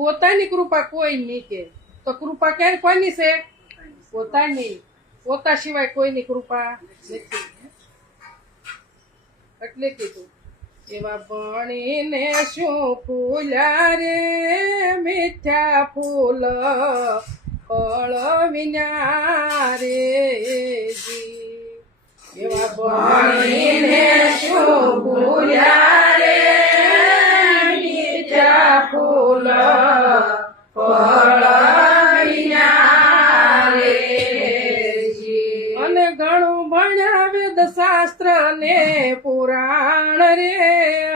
પોતાની કૃપા કોઈ નહીં કે તો કૃપા ક્યારે કોની છે? પોતાની. પોતા સિવાય કોઈની કૃપા નથી. એટલે કીધું એવા ભણીને શું ફૂલ્યા રે મીઠા ફૂલ ફળ વિના રે જી. એવા ભણીને શું ફૂલ્યા રે મીઠા ફૂલ ફળ વિના રે જી. અને ઘણું ભણ્યા વેદ શાસ્ત્ર ને પુરાણ રે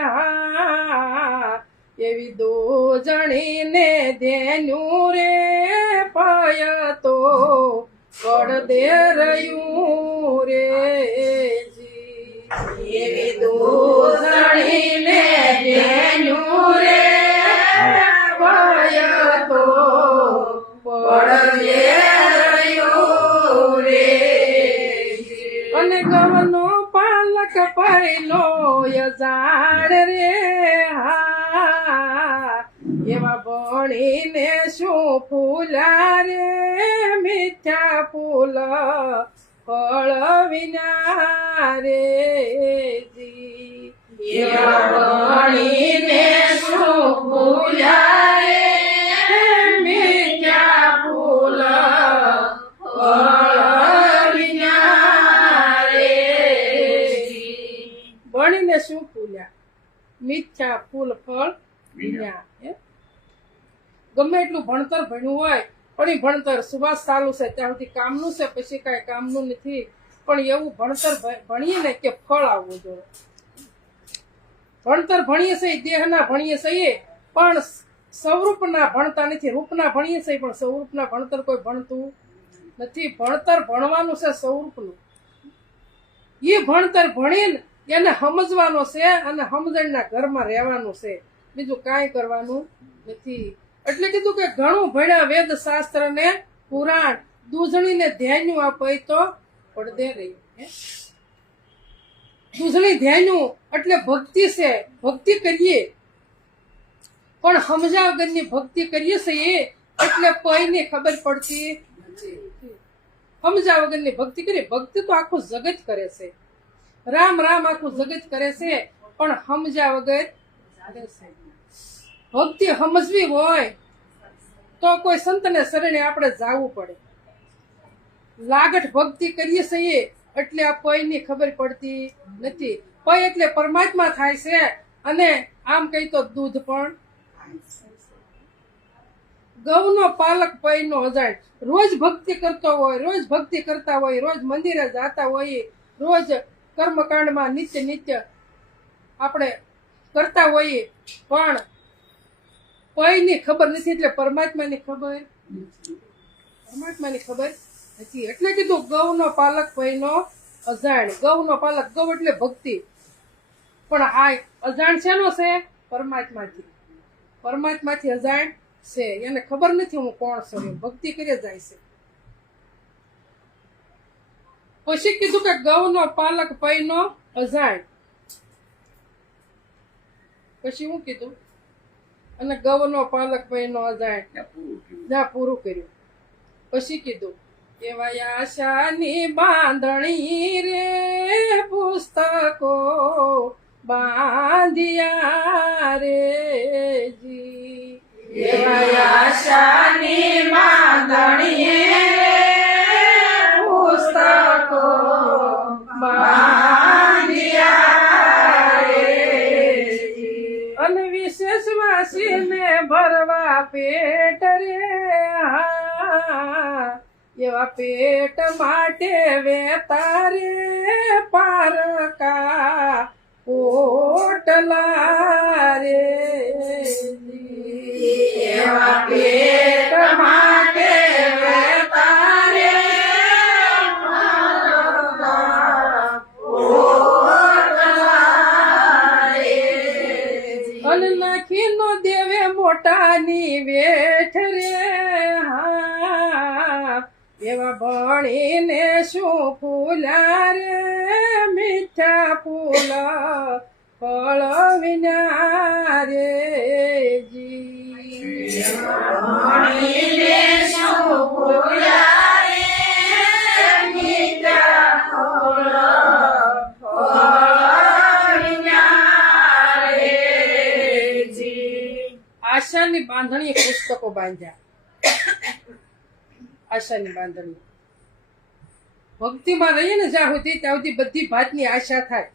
હા એવી દો જણીને ધેન્યું રે પાય તો કડ દે રહ્યું રે જી. એવી દો જણીને ધેન્યું રે પાય તો કડ દે રહ્યું રે જી. અને ગવનો પાલક પહેલો યજાણ રે હા એવા ભણીને શું ફૂલ્યા રે મીઠા ફૂલ ફળ વિના રે જી. એવા ભણીને શું ફૂલ્યા રે મીઠા ફૂલ ફળ ભણીને શું ફૂલ્યા મીઠા ફૂલ ફળ વિના. ગમે એટલું ભણતર ભણ્યું હોય પણ એ ભણતર સુવાસ ચાલુ છે ત્યાં સુધી કામનું છે, પછી કાંઈ કામનું નથી. પણ એવું ભણતર ભણીએ ને કે ફળ આવવું જોઈએ. ભણતર ભણીએ છીએ દેહના ભણીએ છીએ પણ સ્વરૂપના ભણતા નથી. રૂપના ભણીએ છીએ પણ સ્વરૂપના ભણતર કોઈ ભણતું નથી. ભણતર ભણવાનું છે સ્વરૂપનું. એ ભણતર ભણીને એને સમજવાનો છે અને સમજણના ઘરમાં રહેવાનું છે, બીજું કાંઈ કરવાનું નથી. એટલે કીધું કે ઘણું ભણ્યા વેદ શાસ્ત્ર ને પુરાણ દૂધણીને ધ્યાન્યું આપે તો પડદે રહી. દૂધણી ધ્યાન્યું એટલે ભક્તિ છે. ભક્તિ કરીએ પણ સમજા વગરની ભક્તિ કરીએ છીએ એટલે કોઈને ખબર પડતી નથી. સમજા વગરની ભક્તિ કરીએ. ભક્તિ તો આખું જગત કરે છે. રામ રામ આખું જગત કરે છે પણ સમજ્યા વગર કરે છે. ભક્તિ સમજવી હોય તો કોઈ સંતને શરણે આપણે જાવું પડે. લાગઠ ભક્તિ કરીએ છીએ એટલે આ કોઈની ખબર પડતી નથી. કોઈ એટલે પરમાત્મા થાય છે અને આમ કહી તો દૂધ પણ. ગૌનો પાલક પૈનો અજાણ. રોજ ભક્તિ કરતો હોય, રોજ ભક્તિ કરતા હોય, રોજ મંદિરે જતા હોય, રોજ કર્મકાંડમાં નિત્ય આપણે કરતા હોઈએ પણ કોઈની ખબર નથી. એટલે પરમાત્માની ખબર નથી. એટલે કીધું ગૌનો પાલક પૈનો અજાણ. ગૌનો પાલક, ગૌ એટલે ભક્તિ, પણ આ અજાણ શેનો છે? પરમાત્માથી. પરમાત્માથી અજાણ છે. એને ખબર નથી હું કોણ છું. ભક્તિ કરી જાય છે. પછી કીધું કે ગૌનો પાલક પૈનો અજાણ. પછી હું કીધું અને ગૌનો પાલક પૈનો અજાણ જ્યાં પૂરું કર્યું. પછી કીધું એવા આશાની બાંધણી રે પુસ્તકો બાંધિયા રે જી. એવા આશાની બાંધણી પુસ્તકો બાંધિયા રે જી. અને વિશેષ વાસીને ભરવા પેટ રે હા એવા પેટ માટે વેતારે પારકા ઓટલા રે જી. એવા પેટ માટે વેતારે નાખી નો દેવે મોટાની વેઠ રે હા એવા ભણીને શું ફૂલ્યા રે મીઠા ફૂલ ફળ વિના રે જી. આશાની બાંધણીએ પુસ્તકો બાંધ્યા. આશાની બાંધણી ભક્તિમાં રહીએ ને જ્યાં સુધી ત્યાં સુધી બધી ભાતની આશા થાય.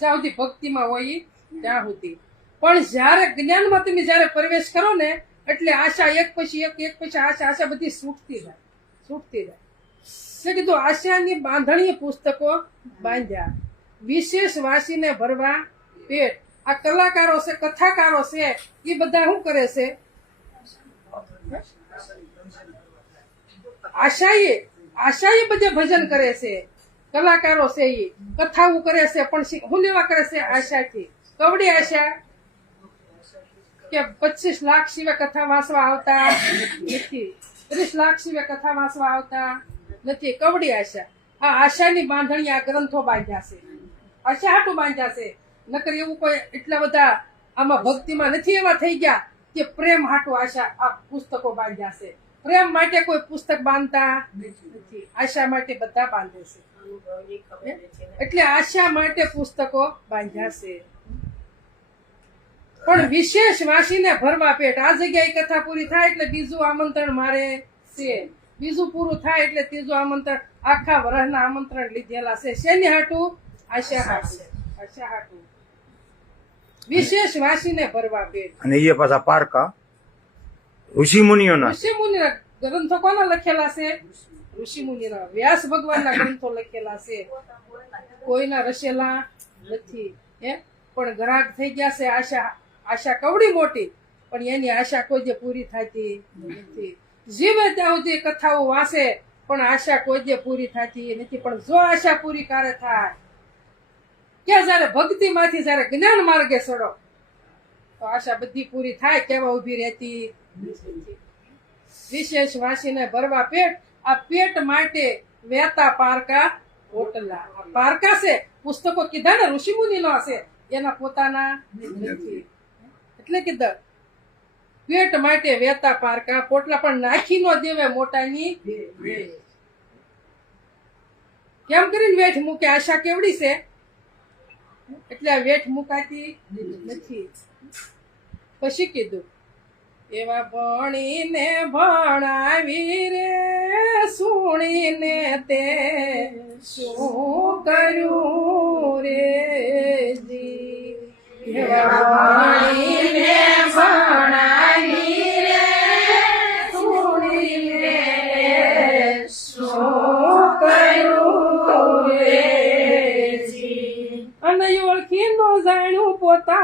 જ્યાં સુધી ભક્તિમાં હોય ત્યાં સુધી. પણ જ્યારે જ્ઞાનમાં તમે જ્યારે પ્રવેશ કરો ને એટલે આશા એક પછી આશા બધી છૂટતી જાય. એટલે કીધું આશાની બાંધણીએ પુસ્તકો બાંધ્યા. વિશેષ વાસીને ભરવા પેટ. આ કલાકારો છે, કથાકારો છે, એ બધા શું કરે છે? આશાએ બધે ભજન કરે છે. કલાકારો છે એ કથાઓ કરે છે, પણ શું લેવા કરે છે? આશાથી. કવડી આશા કે 25 લાખ સિવાય કથા વાંચવા આવતા નથી, 30 લાખ સિવાય કથા વાંચવા આવતા નથી. કવડી આશા. આ આશાની બાંધણી આ ગ્રંથો બાંધ્યા છે. આશા હાટું બાંધ્યા છે. નકર એવું કોઈ એટલા બધા આમાં ભક્તિમાં નથી એવા થઈ ગયા કે પ્રેમ હાટું આશા આ પુસ્તકો બાંધ્યા છે. પ્રેમ માટે કોઈ પુસ્તક બાંધતા નથી, આશા માટે બધા બાંધે છે. એટલે આશા માટે પુસ્તકો બાંધ્યા છે. પણ વિશેષ વાસીને ભરવા પેટ. આ જગ્યાએ કથા પૂરી થાય એટલે બીજું આમંત્રણ મારે છે. બીજું પૂરું થાય એટલે ત્રીજું આમંત્રણ. આખા વર્ષના આમંત્રણ લીધેલા છે. શેની હાટું? આશા હાટું. આશા હાટું વિશેષ વાસીને ભરવા પેટ. અને એ પાછા પારકા ઋષિ મુનિઓના ગ્રંથો કોના લખેલા છે? ઋષિ મુનિના. વ્યાસ ભગવાનના ગ્રંથો લખેલા છે. કોઈના રચેલા નથી. પણ ગ્રાહક થઈ ગયા છે. આશા કવડી મોટી, પણ એની આશા કોઈ જે પૂરી થતી નથી. જીવે ત્યાં સુધી કથાઓ વાંચે, પણ આશા કોઈ જે પૂરી થતી નથી. પણ જો આશા પૂરી ક્યારે થાય કે જયારે ભક્તિ માંથી જયારે જ્ઞાન માર્ગે ચડો તો આશા બધી પૂરી થાય. કેવા ઉભી રહેતી? વિશેષ વાસીને ભરવા પેટ. આ પેટ માટે વેતા પારકા ઓટલા. પારકા છે પુસ્તકો કીધા ને ઋષિ મુનિ નો હશે, એના પોતાના નથી. એટલે કીધા પેટ માટે વેતા પારકા પોટલા. પણ નાખી નો દેવે મોટાની. કેમ કરીને વેઠ મૂકે? આશા કેવડી છે એટલે આ વેઠ મુકાતી નથી. પછી કીધું એવા ભણીને ભણાવી રે સુણીને તે શું કર્યું રે જી. ભણીને ભણાવી રે સુણીને શું કર્યું રે જી. અને ઓળખી નો જાણ્યું પોતા